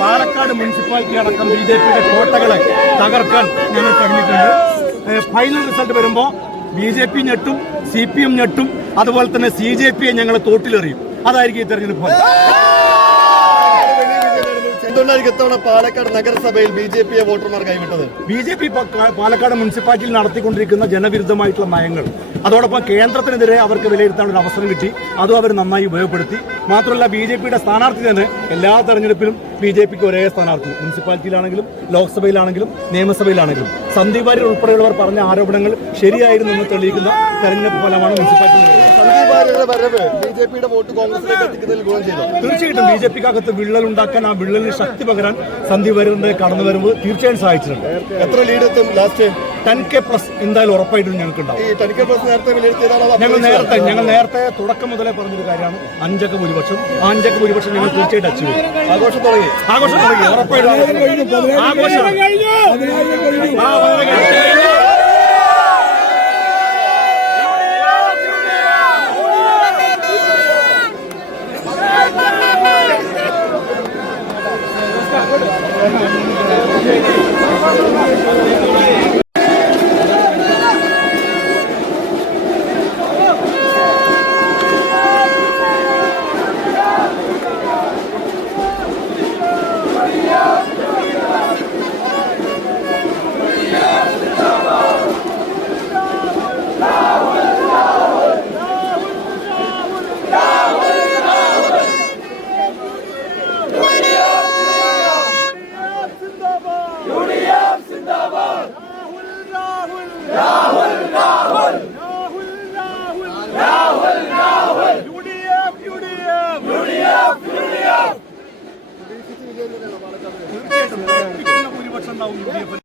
Palakkad municipality അടക്കം BJP-യുടെ കോട്ടകളെ തകർക്കാൻ ഞങ്ങൾ കഴിഞ്ഞിട്ടുണ്ട്. ഫൈനൽ റിസൾട്ട് വരുമ്പോൾ BJP ഞെട്ടും, CPM ഞെട്ടും, അതുപോലെ തന്നെ CJP-യെ ഞങ്ങൾ തോട്ടിലെറിയും. അതായിരിക്കും ഈ തെരഞ്ഞെടുപ്പ്. എന്തുകൊണ്ടായിരിക്കും ഇത്തവണ പാലക്കാട് നഗരസഭയിൽ BJP-യെ വോട്ടർമാർ കൈവിട്ടത്? BJP പാലക്കാട് മുനിസിപ്പാലിറ്റിയിൽ നടത്തിക്കൊണ്ടിരിക്കുന്ന ജനവിരുദ്ധമായിട്ടുള്ള നയങ്ങൾ, അതോടൊപ്പം കേന്ദ്രത്തിനെതിരെ അവർക്ക് വിലയിരുത്താനുള്ള അവസരം കിട്ടി. അതും അവർ നന്നായി ഉപയോഗപ്പെടുത്തി. മാത്രമല്ല BJP-യുടെ സ്ഥാനാർത്ഥി തന്നെ എല്ലാ തെരഞ്ഞെടുപ്പിലും BJP-ക്ക് ഒരേ സ്ഥാനാർത്ഥി. മുനിസിപ്പാലിറ്റിയിലാണെങ്കിലും ലോക്സഭയിലാണെങ്കിലും നിയമസഭയിലാണെങ്കിലും സന്ദീപ് വാര്യർ ഉൾപ്പെടെയുള്ളവർ പറഞ്ഞ ആരോപണങ്ങൾ ശരിയായിരുന്നു എന്ന് തെളിയിക്കുന്ന തെരഞ്ഞെടുപ്പ് ഫലമാണ് മുനിസിപ്പാലിറ്റി. സന്ദീപ് വാര്യരുടെ വരവ് BJP-യുടെ വോട്ട് കോൺഗ്രസിലേക്ക് എത്തിക്കുന്നതിൽ ഗുണം ചെയ്തു. തീർച്ചയായിട്ടും BJP-ക്കകത്ത് വിള്ളൽ ഉണ്ടാക്കാൻ, ആ വിള്ളലിന് ശക്തി പകരാൻ സന്ദീപ് വാര്യരുടെ കടന്നുവരവ് തീർച്ചയായും സഹായിച്ചിട്ടുണ്ട്. എത്ര ലീഡ് എത്തും ലാസ്റ്റ്? 10K+ എന്തായാലും ഉറപ്പായിട്ടും ഞങ്ങൾക്ക് ഉണ്ടാവും. ഈ 10K+ നേരത്തെ വിലയിരുത്തിയതാണോ? ഞങ്ങൾ നേരത്തെ തുടക്കം മുതലേ പറഞ്ഞൊരു കാര്യമാണ് 5 അക്ക ഭൂരിപക്ഷം. 5 അക്ക ഭൂരിപക്ഷം ഞങ്ങൾ തീർച്ചയായിട്ടും അച്ചീവ് ചെയ്യും. ആഘോഷം തുടങ്ങി ഉറപ്പായിട്ടും ആഘോഷം. ഭൂരിപക്ഷം ഉണ്ടാവും.